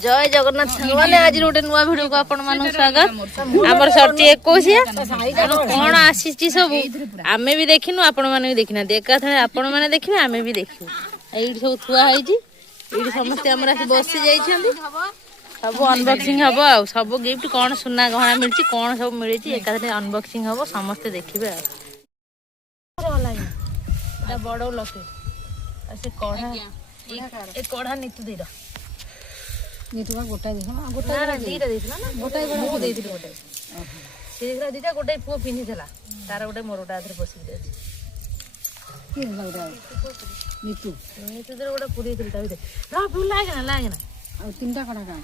जय जगन्नाथ सागवान आज गोटे नुआ भिडियो को आपण मान स्वागत आमर सरची 21 कौन आसी सब आमे भी देखिनु आपण माने भी देखिना एका थळे आपण माने देखिबे आमे भी देखिबु एई सब थुआ हैजी एई समस्त हमरा बसी जाइछंदी सब अनबॉक्सिंग हबो आ सब गिफ्ट कौन सुना गहना मिलची कौन सब मिलची एका थळे अनबॉक्सिंग हबो समस्त देखिबे आ बड़ो लके से कढ़ा ए कढ़ा नीतू देरा नीतू का गोटा दे हां गोटा ना दीटा देथिला ना गोटा मो देथिल गोटे सेरा दीटा गोटे पुओ पिनी थला तार गोटे मोरटा आधर बसी दे की लगदा नीतू नीतू देर गोटे पुरी दिल ता रा फुल लागना आ तीनटा कड़ा का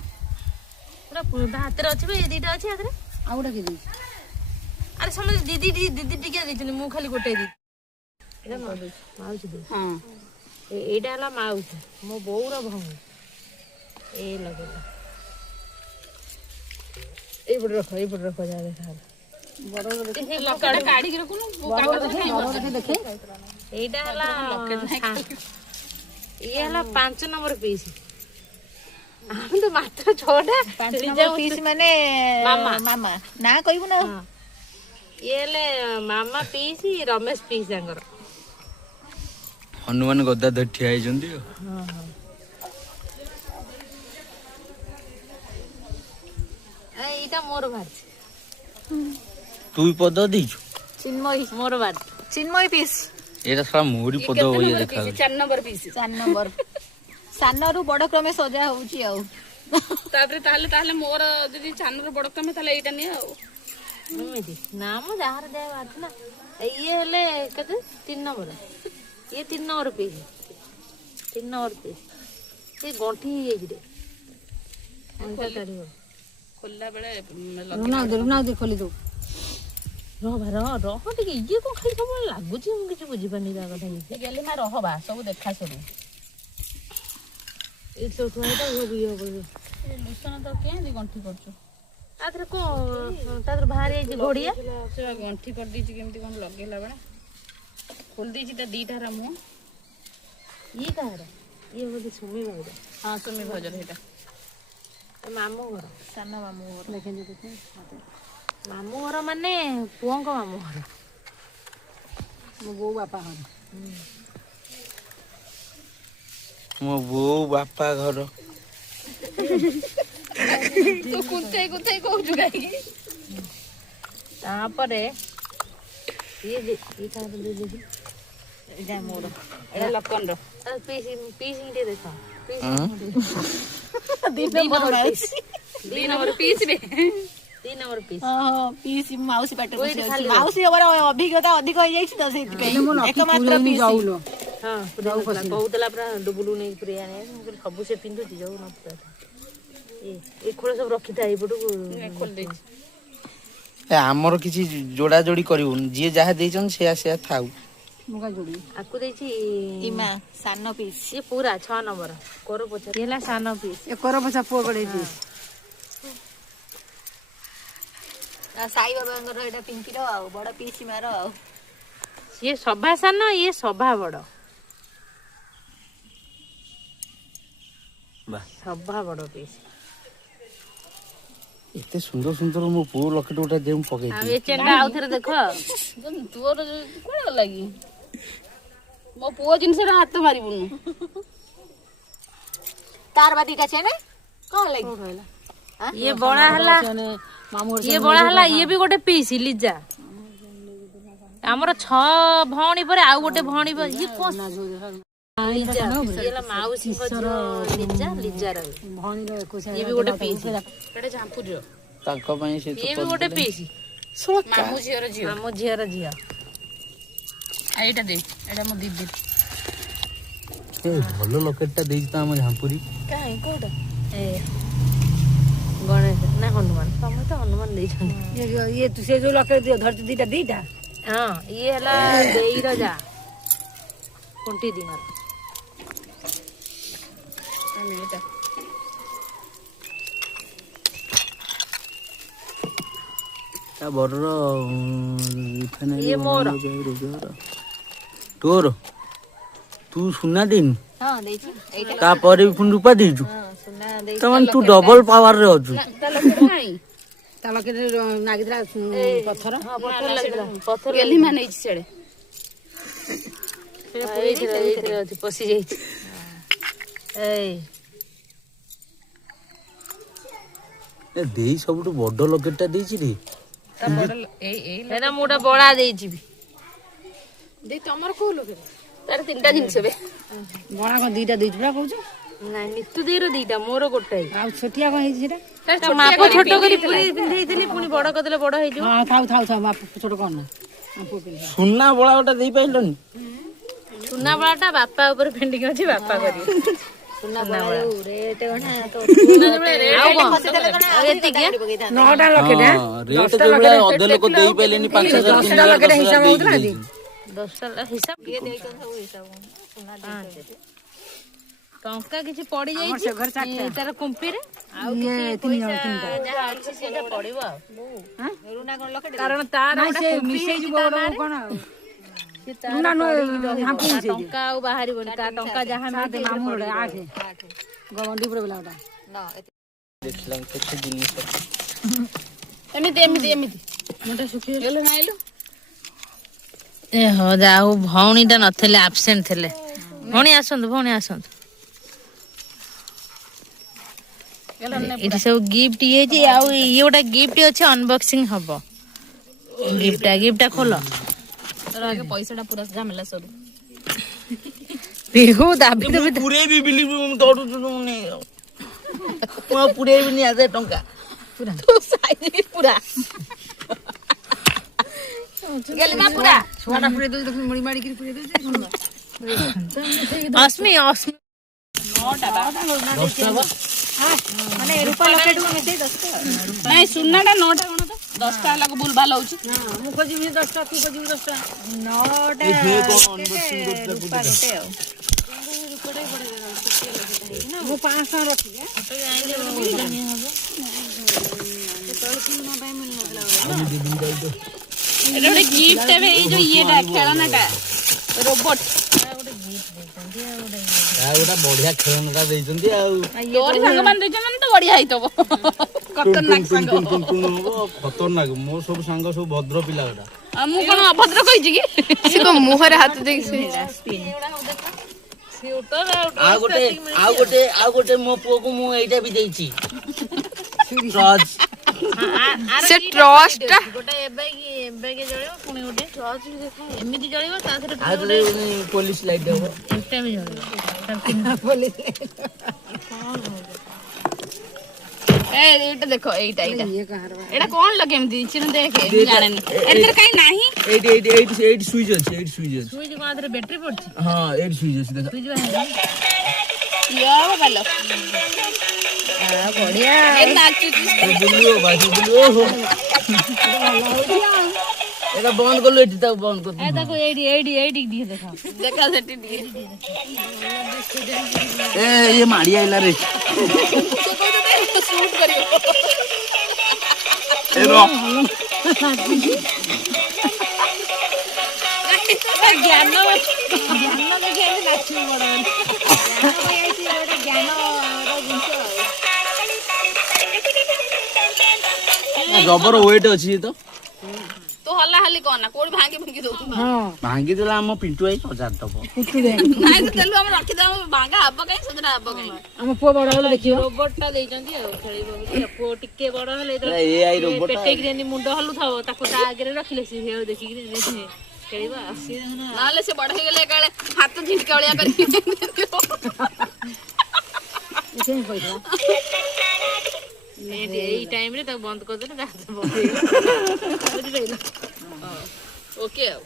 पूरा हाथ रे अछि बे दीटा अछि आधर आ गोटा के दी अरे समझ दीदी टिके देथिन मु खाली गोटे दी एला माउची दे हां एटा हला माउची मो बोउरा भंग ए लगेला ए बड़ रखो जा देखा बड़ो देखे लकड़ काडी के रखुनु बड़ो देखे एटा हला ये हला 5 नंबर पीस हम तो मात्र 6टा 5 नंबर पीस माने मामा ना कहबो ना ये ले मामा पीस रमेश पीस अंगर हनुमान गदा धर ठिया आइजंदी हां हां एटा मोर भार तू पद दीछु चिन्मयी मोर भार चिन्मयी पीस एटा सारा मोरी पद होय देखा 4 नंबर पीस 4 नंबर सानरू बड़ क्रमे सजा होउची आ तापरे ताले मोर जदी चानर बड़ क्रमे ताले एटा नि आ एमिति नाम जहार दे बात ना ये हले कते 3 नंबर ये 3 नंबर पीस ये गंठी हे रे अंता काढियो खोलला बेले रुना दे खोली दो रह टिके ये को खाली सब लागुची हम किछ बुझी पानी दा कथा ए गेली मा रहबा सब देखा सरू ए तो थोड़ा हो भी हो लुसन तो के दी गंठी करछु आथरे को तार बाहर आई घोड़िया से गंठी कर दी केमती कोन लगेला बेले खोल दी ता दीटा रा मु ये कहारा ये बोली सुमी भाई हां सुमी भजर हेटा मामू घर साना मामू घर देखे मामू घर माने पुओं को मामू घर मो बो बापा हन मो बो बापा घर तो कुंते कहू जुगाई तापरे ये का दे दे एजा मोर एडा लक्कन रो पीस इंटे देखा दी नंबर पीस रे 3 नंबर पीस हां पीस माउसी पाटे माउसी हमर अभिज्ञता अधिक होई जाई त से एकमात्र पीस जाउलो हां बहुतला पूरा डुबुलु नै प्रिया नै सब से पिंदु जाउ न पूरा ए खोल सब रखी थाई पटु खोल दे आमर किछि जोड़ा जोड़ी करिउन जे जाहा देइछन से थाउ मुगा जोड़ी आकु देछि इमा सानो पीस ये पूरा 6 नंबर कोरो पछा येला सानो पीस ए कोरो पछा पो गडे पीस आ साई बाबा अंगर एटा पिंकी रो आ बड़ पीस मारो आ ये सभा सानो ये सभा बड़ बा सभा बड़ पीस एते सुंदर सुंदर मो पो लकेट उठा देम पके आ ये चेंडा आउथरे देखो तोर कोन लागी मो पुओ जिनसे हाथ मारिबुनु तार बादी का छे ने कोन लागी ये बड़ा हला मामू ये बड़ा हला ये भी गोटे पीस लिजा हमर 6 भौणी पर आ गोटे भौणी ये कोन लिजा येला माउसी को लिजा रहे भौणी रो को ये भी गोटे पीस एटा झांपू जो ताको पई से ये भी गोटे पीस मामू झियर झियो मामू झियर झिया आ एटा दे एटा मो दीदी ए भलो लकेटटा देइछ ता हम झांपुरी काहे कोडा ए गणेश ना हनुमान तमे तो हनुमान देइ छन ये तू से जो लकेट दियो धरती दीटा हां ये हला देई र जा कोंटी दिनर एटा ता बररो ये मोर तोर तू सुना दिन ହଁ ଦେଇଛି ଏଇଟା ତାପରେ ବି ପୁଣି ରୂପା ଦେଇଛୁ ସୁନା ଦେଇଛି ତାମାନେ ତୁ ଡବଲ ପାୱାର ରେ ଅଛୁ। ତା ଲକେଟ ନାହିଁ ତା ଲକେଟରେ ନାଗିଥିଲା ପଥର ପଥର ଗେଲି ମାନେ ହେଇଛି ସିଆଡେ ଏଇଥିରେ ଅଛି ପଶି ଯାଇଛି। ଏଇ ଏ ଦେଇ ସବୁଠୁ ବଡ ଲକେଟ ଟା ଦେଇଛି ରେ। ତା ବଡ ଏଇ ଏଇଟା ମୁଁ ଗୋଟେ ବଡା ଦେଇଛି ବି। ଦେଇ ତମର କୋଉ ଲକେଟ ତାର 3ଟା ଜିନିଷ ବେ ବଣା କଣ 2ଟା ଦେଇଛୁ ପୁରା କହୁଛୁ ନାଇଁ ନିତୁ ଦେଇର 2ଟା ମୋର ଗୋଟେ। ଆଉ ଛୋଟିଆ କଣ ହେଇଛି ସେଟା ତା ମାପ ଛୋଟ କରି ପିନ୍ଧେଇଥିଲି ପୁଣି ବଡ କରିଦେଲେ ବଡ ହେଇଯିବ। ହଁ ଥାଉ ଥାଉ ଥାଉ ବାପ ଛୋଟ କଣ ନା ସୁନା ବଳା ଗୋଟେ ଦେଇପାରିଲନି। ସୁନା ବଳାଟା ବାପା ଉପରେ ପେଣ୍ଡିଂ ଅଛି ବାପା କରିବେ। ସୁନା ବଳା ରେଟ୍ କଣ ଆଉ କଣ ଆଉ ଏତିକି 9ଟା ଲକେଟ ରେଟ୍ ଯୋଉଭଳିଆ ଅଧେ ଲୋକ ଦେଇପାରିଲେନି 5,000 ଲକେଟ ହିସାବ ହଉଥିଲା ଆଜି 10ଟା ହିସାବ ଟଙ୍କା କିଛି ପଡିଯାଇଛି ତାର କୁମ୍ପିରେ ଆଉ ପଇସା ଯାହା ଅଛି ସେଇଟା ପଡିବ ଆଉ କାରଣ ତାର ମିଶେଇଯିବ କଣ ଆଉ ଟଙ୍କା ଆଉ ବାହାରିବନି ତା ଟଙ୍କା ଯାହା ଏମିତି ଏମିତି ଏମିତି ମୁଣ୍ଡ ଶୁଖିଗଲେ ନାଇଲୁ ଏ ହଁ ଯାହା ହଉ ଭଉଣୀଟା ନଥିଲେ ଆବସେଣ୍ଟ ଥିଲେ। ଭଉଣୀ ଆସନ୍ତୁ ଭଉଣୀ ଆସନ୍ତୁ। ଏଠି ସବୁ ଗିଫ୍ଟ ଇଏ ହେଇଛି ଆଉ ଇଏ ଗୋଟେ ଗିଫ୍ଟ ଅଛି ଅନବକ୍ସିଂ ହବ। ଗିଫ୍ଟଟା ଖୋଲ ଆଗେ ପଇସାଟା ପୁରା ଝାମେଲା ସରୁ ପିହୁ ଦାବି ଦେବି ପୁରେଇବି ବିଲି ଦୌଡୁଛୁ ମୁଁ ଆଉ ପୁରେଇବିନି ଆଜି ଟଙ୍କା ତୁ ସାଇଜି ପୁରା ଗେଲି ମା ପୁରା ଛୁଆଟା ପୁରେଇ ଦଉଛି ଦେଖୁନ ମୁড়ି ମାଡିକି ପୁରେଇ ଦଉଛି ଅସ୍ମି ଅସ୍ମି ମାନେ ରୂପା ଲକେଟ ମିଶେଇ 10ଟା ନାଇଁ ସୁନାଟା 9ଟା କଣ ତ 10ଟା ହେଲାକୁ ଭୁଲ ଭାଲ ହଉଛି ମୁଁ ଖୋଜିବି 10ଟା ତୁ ଖୋଜିବୁ 10ଟା 9ଟା ରୂପା ଗୋଟେ ଆଉ ମୁଁ 500 ରଖିବି ଏଟା ଗୋଟେ ଗିଫ୍ଟ ଏବେ ଏଇ ଯୋଉ ଇଏଟା ଖେଳନାଟା ରୋବଟ ଗୋଟେ ବଢିଆ ଖେଳନାଟା ଦେଇଛନ୍ତି ଆଉ ତୋର ସାଙ୍ଗମାନେ ଦେଇଛନ୍ତି ତ ବଢିଆ ହେଇଥିବ ଖତରନାକ ସାଙ୍ଗ ଖତରନାକ ମୋ ସବୁ ସାଙ୍ଗ ସବୁ ଭଦ୍ର ପିଲା ଗୁଡା ଆଉ ମୁଁ କଣ ଅଭଦ୍ର କହିଛି କି ସେ କଣ ମୁହଁରେ ହାତ ଦେଇକି ଆଉ ଗୋଟେ ମୋ ପୁଅକୁ ମୁଁ ଏଇଟା ବି ଦେଇଛି ସେ ଟ୍ରଷ୍ଟଟା ଗୋଟେ ଏବେ ଜଳିବ ପୁଣି ଗୋଟେ ଏମିତି ଜଳିବ ତା ଦେହରେ ଆଉ ଗୋଟେ ପୋଲିସ ଲାଇଟ୍ ହବ ଏଟା ବି ଜଳିବ ଏଇଟା ଦେଖ ଏଇଟା ଏଇଟା କଣ ଲୋ କେମିତି ଚିହ୍ନ ଦେଖେ ମୁଁ ଜାଣିନି ଏଥିରେ କାଇଁ ନାହିଁ ଏଇଠି ସୁଇଚ୍ ଅଛି ସୁଇଚ୍ କଣ ଆದ್ರೆ ବ୍ୟାଟେରୀ ପଡୁଛି ହଁ ଏଇଠି ସୁଇଚ୍ ଅଛି ଦେଖ ସୁଇଚ୍ ବାହାରିଲା ଇଏ ବାଲ ବଢିଆ ନାଚୁଛି ଏଟା ବନ୍ଦ କଲୁ ଏଠି ତାକୁ ବନ୍ଦ କର ତାକୁ ଏଇଠି ଟିକେ ଦେଖା ଦେଖା ସେଠି ଟିକେ ଇଏ ମାଡି ଆଇଲା ରେ ସୁଟ କରିବ ଜ୍ଞାନ ଦେଖି ନାଚିବ ବଡ ରବର ୱେଟ୍ ଅଛି ତ ତୁ ହଲା ହଲି କହନା କୋଉଠି ଭାଙ୍ଗି ଦଉଛୁ ଭାଙ୍ଗିଦେଲା ଆମ ପିଣ୍ଟୁ ଭାଇ ସଜାଡି ଦବ ନାଇଁ ତେଲୁ ଆମେ ରଖିଦବା ଭାଙ୍ଗା ହବ କାଇଁ ସେଦିନ ହବ କାଇଁ ଆମ ପୁଅ ବଡ ହେଲେ ଦେଖିବ ରୋବଟଟା ଦେଇଛନ୍ତି ଆଉ ଖେଳିବ ବୋଲି ପୁଅ ଟିକେ ବଡ ହେଲେ ଏଆଇ ରୋବଟ ପେଟେଇକି ଏମିତି ମୁଣ୍ଡ ହଲୁଥାବ ତାକୁ ତା ଆଗରେ ରଖିଲେ ସେ ଦେଖିକି ଖେଳିବ ନହେଲେ ସେ ବଡ ହେଇଗଲେ କାଳେ ହାତ ଝିଣ୍ଟିକା ଭଳିଆ କରିକି ଏଇ ଟାଇମରେ ତାକୁ ବନ୍ଦ କରିଦେଲେ ବୁଝିପାରିଲ ଓକେ ଆଉ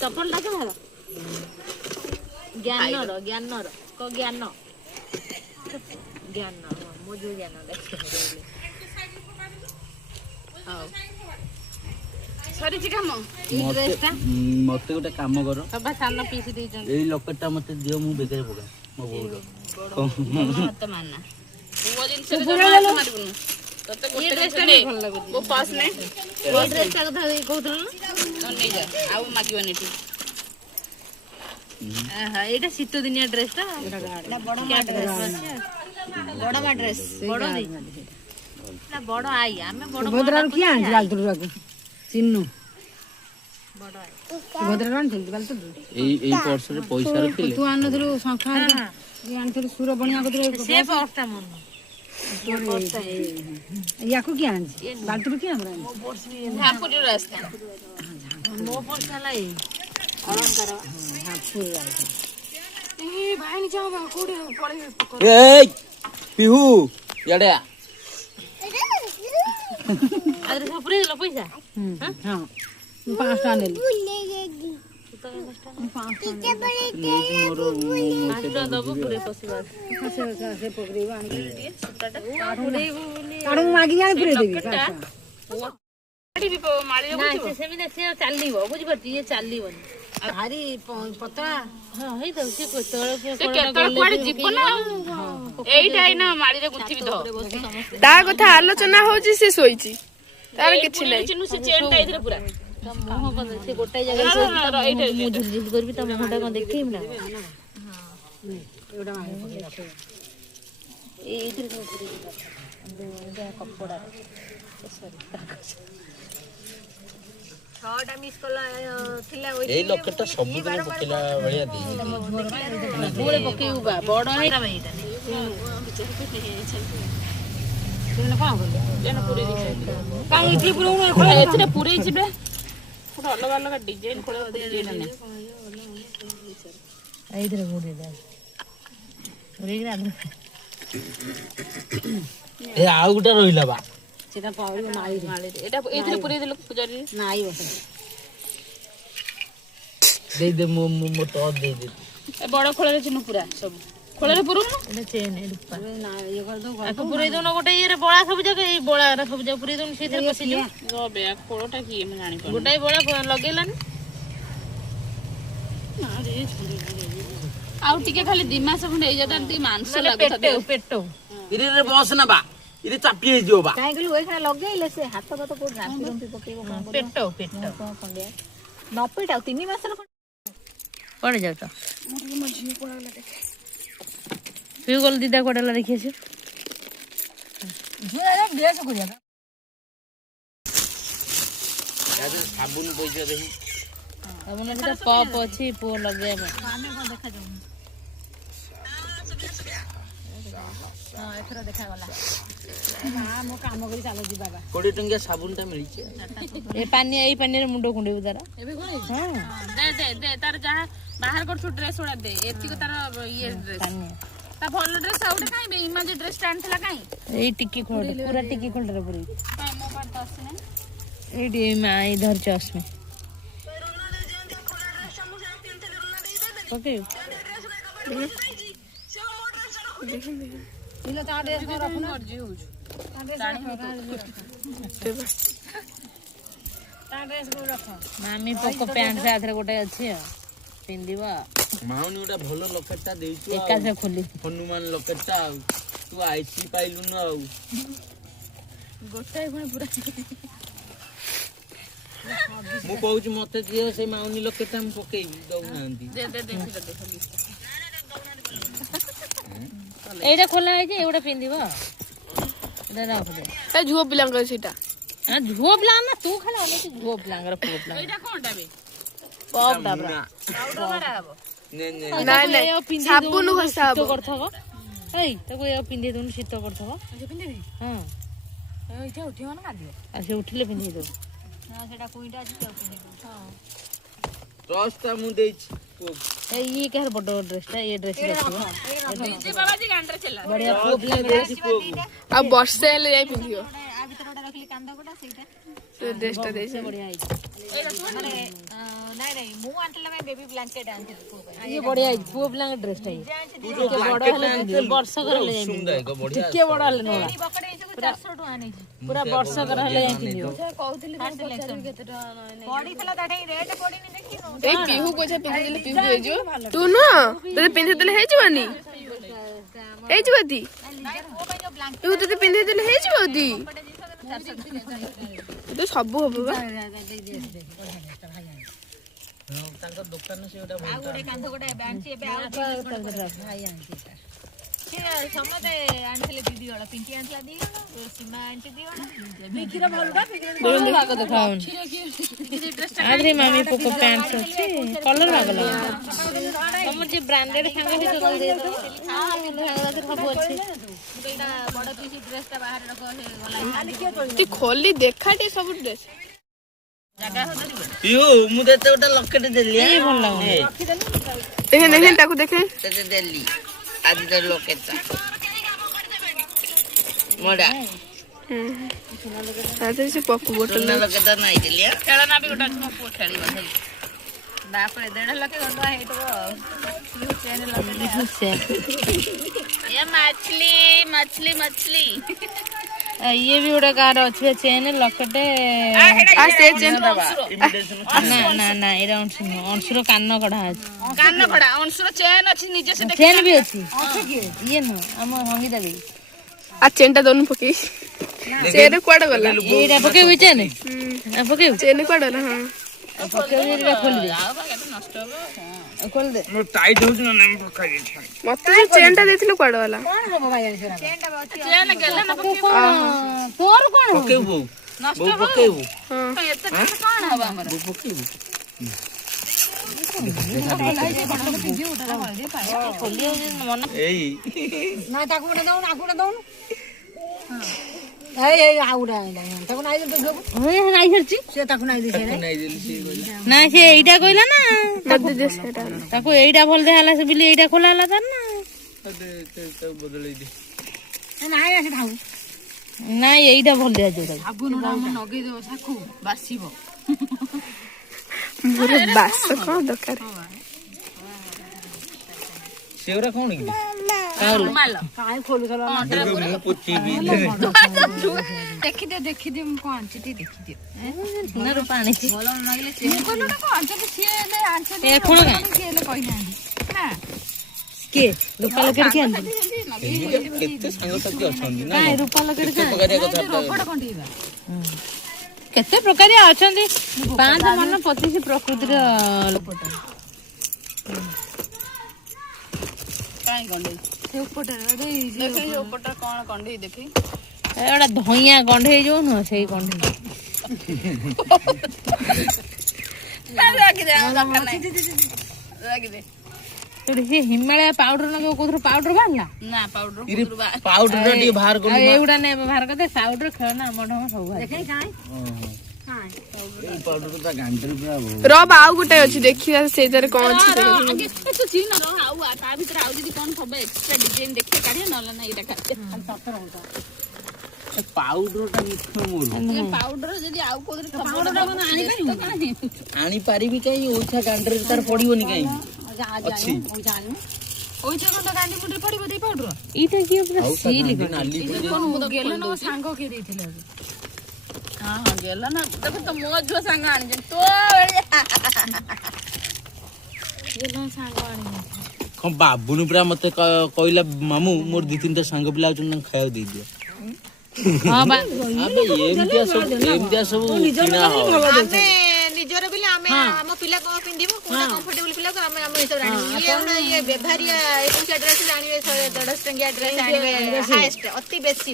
ଚପଲଟା କାହାର ଜ୍ଞାନର ମୋ ଯୋଉ ଜ୍ଞାନ ସରିଛି କାମ ମତେ ଗୋଟେ କାମ କର ସବା ସାନ ପିସ୍ ଦେଇଛନ୍ତି ଏଇ ଲକେଟଟା ମତେ ଦିଅ ମୁଁ ବେକରେ ପକାଏ ମୋ ବୋଉର ହାତ ମାନା ପୁଅ ଜିନିଷରେ ହାତ ମାରିବୁନୁ ତତେ ଗୋଟେ ଡ୍ରେସଟା ଭଲ ଲାଗୁଛି ମୋ ପାସ୍ ନେ ଏଇ ଡ୍ରେସଟା କଥା କହୁଥିଲ ନା ନେଇଯା ଆଉ ମାଗିବନି ଏଠି ଏଇଟା ଶୀତ ଦିନିଆ ଡ୍ରେସ ଟା ବଡ ମା ଡ୍ରେସ ବଡ ଦେଇ ନା ବଡ ଆଇ ଆମେ ବଡ ଭଦ୍ରାରୁ କିଏ ଆଣିଛି ବାଲତୁରାକୁ ଚିନୁ ଭଦ୍ରାରୁ ଆଣିଥିଲି ବାଲତୁରୁ ଏଇ ପର୍ସରେ ପଇସା ରଖିଲେ ତୁ ଆଣିଥିଲୁ ଶଙ୍ଖା ଆଣିଥିଲୁ ସୁର ବଣିଆ କତିରେ ସେ ପର୍ସଟା ମନ ୟାକୁ କିଏ ଆଣିଛି ବାଲତୁରୁ କିଏ ଆମର ଆଣିଛି ଝାମ୍ପୁରୀରୁ ଆସିଥା ମୋ ପର୍ସ ହେଲା ଏଇ ଅଳଙ୍କାର ପିହୁ ଇଆଡେ ଆ। ଆରେ ସବୁ ପୁରେଇ ଦେଲ ପଇସା ହଁ ମୁଁ 5 ଟଙ୍କା ନେଲି ଦବୁ ପୁରେଇ ପଶିବା ସେ ପକଡେଇବ ଆଣିକି କାଢୁ ମୁଁ ମାଗିକି ଆଣି ପୁରେଇ ଦେବି 5 ଟଙ୍କା ନାଇଁ ସେ ସେମିତି ସେ ଚାଲିବ ବୁଝିପାରୁଛି ଇଏ ଚାଲିବନି ଭାରି ପତଳା ହଁ ହେଇଥାଉ ସେ କେତେବେଳେ କୁଆଡେ ଯିବ ନା ଏଇଟା ଏଇନା ମାଳିରେ ଗୁନ୍ଥିବି ତ ତା କଥା ଆଲୋଚନା ହଉଛି ସେ ଶୋଇଛି ତାର କିଛି ନାହିଁ ଚିନୁ ସେ ଚେନଟା ଏଇଥିରେ ପୁରା ତା ମୁହଁ କଣ ସେ ଗୋଟାଏ ଜାଗାରେ ଶୋଇଛି, ତା ମୁହଁ ମୁଁ ଝୁଲଝୁଲ କରିବି ତା ମୁହଁଟା କଣ ଦେଖେଇବି ନା ଏଇଥିରେ ସବୁ ପୁରେଇକି କପଡାରେ ଛଅଟା ମିସ୍ କଲ ଥିଲା ଏଇ ଲକେଟଟା ସବୁଦିନ ପକେଇଲା ଭଳିଆ ଦେଇଛି ପୁଳେ ପକେଇବୁ ବା ବଡ ହେଇଟା ଏଇଟା ଏଥିରେ ପୁରେଇ ଯିବେ ଗୋଟେ ଅଲଗା ଅଲଗା ଡିଜାଇନ ଏଇଥିରେ ପୁରେଇଦେ ଏ ଆଉ ଗୋଟେ ରହିଲା ବା ସେଟା ପାଉଳିବ ମାଳିରେ ଏଇଟା ଏଇଥିରେ ପୁରେଇ ଦେଲୁ ପୂଜାରୀ ନାଇଁ ବସ ଦେଇଦେ ମୋ ଟଚ୍ ଦେଇଦେ ଏ ବଡ ଖୋଳରେ ଚିନୁ ପୁରା ସବୁ ଖୋଳରେ ପୁରୁନୁ ଏଇଟା ଚେନ୍ ରୂପା ଇଏ କରିଦଉ ଆକୁ ପୁରେଇ ଦଉନ ଗୋଟେ ଇଏରେ ବଳା ସବୁ ଯାକ ଏଇ ବଳା ସବୁ ଯାକ ପୁରେଇ ଦଉନ ସେଇଥିରେ ପଶିଯିବ ବ୍ୟାଗ ଖୋଳଟା କିଏ ମୁଁ ଜାଣିପାରୁନି ଗୋଟାଏ ବଳା ଲଗେଇଲାନି ଆଉ ଟିକେ ଖାଲି ଦି ମାସ ଖଣ୍ଡେ ହେଇଯାତା ଟିକେ ମାଂସ ଲାଗୁଥା ପେଟ ଇରେ ବସ ନା ବା ଇରେ ଚାପି ହେଇଯିବ ବା କାହିଁ କହିଲୁ ଏଇখানে ଲଗେଇଲେ ସେ ହାତ ଫାତ କୋଉଠି ରାମ୍ପି ରମ୍ପି ପକେଇବ କଣ ପେଟ ଖଣ୍ଡିଆ ନପେଟ ଆଉ 3 ମାସର କୁଆଡେ ଯାଉଛ ପିଉ ଗଲ ଦିଦା କୁଆଡେ ହେଲା ଦେଖି ଆସିବ ସାବୁନ ପଇସା ଦେଖି ଆମର ସେଟା କପ୍ ଅଛି ପୁଅ ଲଗେଇବା ପାଇଁ ଆମେ କଣ ଦେଖାଯାଉନି ହଁ ଏଥର ଦେଖାଗଲା ମୋ କାମ କରି ଚାଲୁଛି ବାବା 20 ଟଙ୍କିଆ ସାବୁନଟା ମିଳିଛି ଏ ପାନି ଏଇ ପାନିରେ ମୁଣ୍ଡ କୁଣ୍ଡେଇବୁ ତାର ଏବେ କଣ ଦେ ଦେ ଦେ ତାର ଯାହା ବାହାର କରୁଛୁ ଡ୍ରେସ ଗୁଡା ଦେ ଏତିକି ତାର ଇଏ ଡ୍ରେସ ତା ଭଲ ଡ୍ରେସ ଆଉ ଗୋଟେ କାଇଁ ଇମାଜି ଡ୍ରେସ ଟା ଆଣିଥିଲା କାଇଁ ଏଇ ଟିକି ଖୋଳ ପୁରା ଟିକି ଖୋଳରେ ପୁରେଇ କାଇଁ ମୋ ପାଖରେ ତ ଆସିନି ଏଇଠି ମା ଏଇ ଧରିଛି ଅସ୍ମି ପକେଇବୁ ମାମି ପୋକ ପ୍ୟାଣ୍ଟ ସାଥିରେ ଗୋଟେ ଅଛି ଆଉ ପିନ୍ଧିବ ମାଉନି ଗୋଟେ ଭଲ ଲକେଟଟା ଦେଇଛୁ ଏକାଥରେ ଖୋଲି ହନୁମାନ ଲକେଟଟା ଆଉ ତୁ ଆଇସି ପାଇଲୁନୁ ଆଉ ଗୋଟାଏ ପୁଣି ପୁରା ମୁଁ କହୁଛି ମତେ ଦିଅ ସେ ମାଉନି ଲକେଟଟା ମୁଁ ପକେଇବି ଦଉନାହାନ୍ତି ଦେ ଦେ ଦେ ଏଇଟା ଖୋଲା ହେଇଛି ଏଇଟା ପିନ୍ଧିବ ଏଇଟା ରଖ ଏ ଝୁଅ ପିଲାଙ୍କର ସେଇଟା ଝୁଅ ପିଲା ନା ତୁ ଖାଲି ଅନେଇଛୁ ଝୁଅ ପିଲାଙ୍କର ପୁଅ ପିଲା ଏଇଟା କଣଟା ବେ ପପଟା ପୁରା ନାଇଁ ନାଇଁ ସାବୁନ ଘଷା ଶୀତ ହବ କରିଥବ ଏଇ ତାକୁ ଏ ପିନ୍ଧେଇ ଦଉନୁ ଶୀତ କରିଥବ ହଁ ଆଉ ସେ ଉଠିଲେ ପିନ୍ଧେଇ ଦବୁ ସେଟା କୁଇଁଟା ଅଛି ତାକୁ ପିନ୍ଧିବୁ ଟଚଟା ମୁଁ ଦେଇଛି ଇଏ କାହାର ବଡ ଡ୍ରେସଟା ଏ ଡ୍ରେସ ବାବାଜୀ ଗାଣ୍ଡରେ ଚଲା ବଢିଆ ପୁଅ ପିଲା ଆଉ ବର୍ଷେ ହେଲେ ଯାଇ ପିନ୍ଧିବ ଆ ଭିତରେ ଗୋଟେ ରଖିଲି କାନ୍ଦ ଗୋଟା ସେଇଟା ସେ ଡ୍ରେସଟା ଦେଇଛି ବଢିଆ ହେଇଛି ମାନେ ନାଇଁ ନାଇଁ ମୁଁ ଆଣିଥିଲା ପାଇଁ ବେବି ବ୍ଲାଙ୍କେଟ ଆଣିଥିଲି ପୁଅ ପାଇଁ ଇଏ ବଢିଆ ହେଇଛି ପୁଅ ପିଲାଙ୍କ ଡ୍ରେସଟା ଇଏ ଟିକେ ବଡ ହେଲେ ବର୍ଷକର ହେଲେ ଯାଇ ପିନ୍ଧିବ ବଢିଆ ଟିକେ ବଡ ହେଲେ ନୋଳା ଏଇ ବକଟେ ଏଇ ସବୁ 400 ଟଙ୍କା ନେଇଛି ପୁରା ବର୍ଷକର ହେଲେ ଯାଇ ପିନ୍ଧିବ ପଡିଥିଲା ତା ଠାଇ ରେଟ୍ ପଡିନି ଦେଖିନୁ ଏଇ ପିହୁ କୋଚା ପିନ୍ଧିଦେଲେ ପିହୁ ହେଇଯିବ ତୁ ନୁହଁ ତତେ ପିନ୍ଧିଦେଲେ ହେଇଯିବନି ହେଇଯିବ ଦି ତୁ ତତେ ପିନ୍ଧିଦେଲେ ହେଇଯିବ ଦି ତୁ ସବୁ ହବ ବା ତାଙ୍କ ଦୋକାନ ସେ ଗୋଟେ ଆଉ ଗୋଟେ କାନ୍ଧ ଗୋଟେ ଆଣିଛି ଏବେ ଆଉ ଭାଇ ଆଣିଛି ସେ ସମସ୍ତେ ଆଣିଥିଲେ ଦିଦି ହଳ ପିଙ୍କି ଆଣିଥିଲା 2 ହଳ ସୀମା ଆଣିଛି 2 ହଳ ପିଙ୍କିର ଭଲଟା ଭାଗ ଦେଖାଉନି ଆದ್ರೆ ମାମି ପୋକ ପ୍ୟାଣ୍ଟ ଅଛି କଲର ଭାଗ ଲାଗେ ତମର ଯେ ବ୍ରାଣ୍ଡେଡ ସାଙ୍ଗ ହେଇଛ ସବୁ ଦେଇଦବ ସବୁ ଅଛି ଏଇଟା ବଡ ପିସି ଡ୍ରେସଟା ବାହାରେ ରଖ ଗଲା ତୁ ଖୋଲି ଦେଖା ଟିକେ ସବୁ ଡ୍ରେସ ପିଉ ମୁଁ ତତେ ଗୋଟେ ଲକେଟ ଦେଲି ଭଲ ଲାଗୁନି ଦେଖେ ଦେଖେ ତାକୁ ଦେଖେ ତତେ ଦେଲି ଆଜି ତ ଲକେଟଟା ମୋଡା ତାପରେ ସେ ପପୁ ବୋଟଲ ଲକେଟଟା ନାଇଁ ଦେଲି ଖେଳନା ବି ଗୋଟେ ଅଛି ମୋ ପୁଅ ଖେଳିବ ହେଇ ତାପରେ 1.5 ଲକ୍ଷ ଟଙ୍କା ହେଇଥିବ ଚେନ୍ ଲକେଟ मछली मछली मछली ये भी गोटे कार अच्छे चेन लकेटे आ से चेन ना ना ना एरा अंशुर कान कढ़ा अछि कान कड़ा अंशुर चेन अछि निजे से चेन भी अछि ये न हम संगीता दी आ चेनटा दोनों पके चेन कुआडे गला एरा पके भी चेन पके चेन कुआडे ना हां पके एरा खोल दे नष्ट हो खोल दे मो टाइट होछ ना नहीं पका दे मते जो चेनटा देथिलो कुआडे वाला चेन गेला ना तोर कोन पकेबो बो पकेबो हां एते कोन हबा हमर बो पकेबो एई ना ताकू ना दउन आकू ना दउन ए आउडा ताकू नाइ दे देखो ओए नाइ हरची से ताकू नाइ दे नहीं देली से बोला ना से एइटा कइला ना मते जे सेटा ताको एइटा भल देहाला से बिली एइटा खोला हला तार ना तो बदलै दे नाइ आसे थाउ ना एइटा भल दिया जो साबुन हम नगै देबो साखू बासीबो मोर बास को दरकार सेवरा कोन कि माल काई खोलु थला मु पुची भी देखि दे हम कोन चिटी देखि दे ना रो पानी बोल नगले चेन कोन ना कोन जे से ले आंछ ए कोन का के ले कहि ना ना के रूपा लकेट के आंदी केते संग साथी अछंदी ना काई रूपा लकेट के पकारिया कथा रोकड़ कंठीबा केते प्रकारिया अछंदी 5 मन 25 प्रकृति रो लोपट काई गंडे से ऊपर रे देखै ऊपर कोन कंडी देखि एड़ा धइया गंढे जो न सेई गंढे राखि दे राखि दे से हिमालय पाउडर न कोथरो पाउडर बानला ना पाउडर पाउडर टी बाहर आ एउडा ने बाहर करते पाउडर खेलना मढम सब देखै काई पाउडर तो गांडर पूरा रब आउ गुटे अछि देखिया से जरे कोन अछि आगे तो चीन रह आउ ता भीतर आउ जदी कोन सब एक्स्ट्रा डिजाइन देखे काढे नला ना इटा काढे पाउडर टा मिठो मोर पाउडर जदी आउ कोदरे पाउडर बना आनी काई आनी पारिबी कई ओछा गांडर तार पड़िबोनी कई अच्छी ओइ जगह तो गांडी मुंडे पड़िबो दे पाउडर इटा की पूरा सील नाली कोन मु तो गेले न सांगो के देथिले हां हां गेला ना देखो तो मो जो सांग आनी जन तो गेला सांगो आनी हम बाबुनु पूरा मते कहला मामू मोर 2-3 सांग पिला चन खाया दे दियो हां बा अबे एमतिया सब किना हो हमें निजर बिले हमें हम पिला को पिंदिबो कोना कंफर्टेबल पिला को हम हिसाब रानी ये व्यवहारिया एकुसा ड्रेस रानी 150 टंकिया ड्रेस आनी हाईएस्ट अति बेसी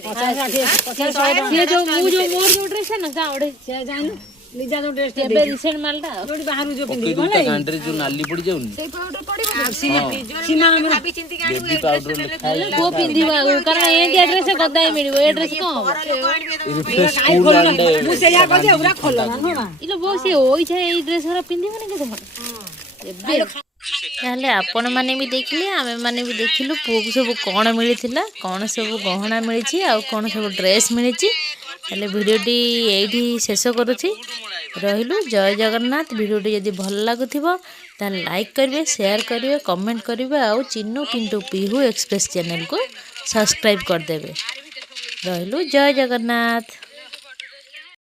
ये जो मोर जो ड्रेस है ना जाओड़े से जानु लिजा जो ड्रेस ये बे रिसेंट मालटा जोडी बाहर जो पके दू गांडर जो नाली पड़ी जाउनी से पाउडर पड़िबो सीमा में भाभी चिंती के आनी बेबी पाउडर लिखाई वो पिंदिबा कारण ए ड्रेस गदाई मिलबो ए ड्रेस को स्कूल अंडे मु से या कजे उरा खोलो ना ना इलो बो से ओइ छै ए ड्रेस रा पिंदिबो ने के ताहले आपण माने भी देखिले आमे माने भी देखिलु पुओ सब कोन मिलिथिला कोन सब गहना मिलिछि आ कोन सब ड्रेस मिलिछि ताहले वीडियोटी एठी शेष करूछि रहिलु जय जगन्नाथ वीडियोटी यदि भल लागुथिबो ताहले लाइक करिवे शेयर करिवे कमेंट करिवे आ चिन्नू पिंटू पीहू एक्सप्रेस चैनल को सब्सक्राइब कर देबे रहिलु जय जगन्नाथ।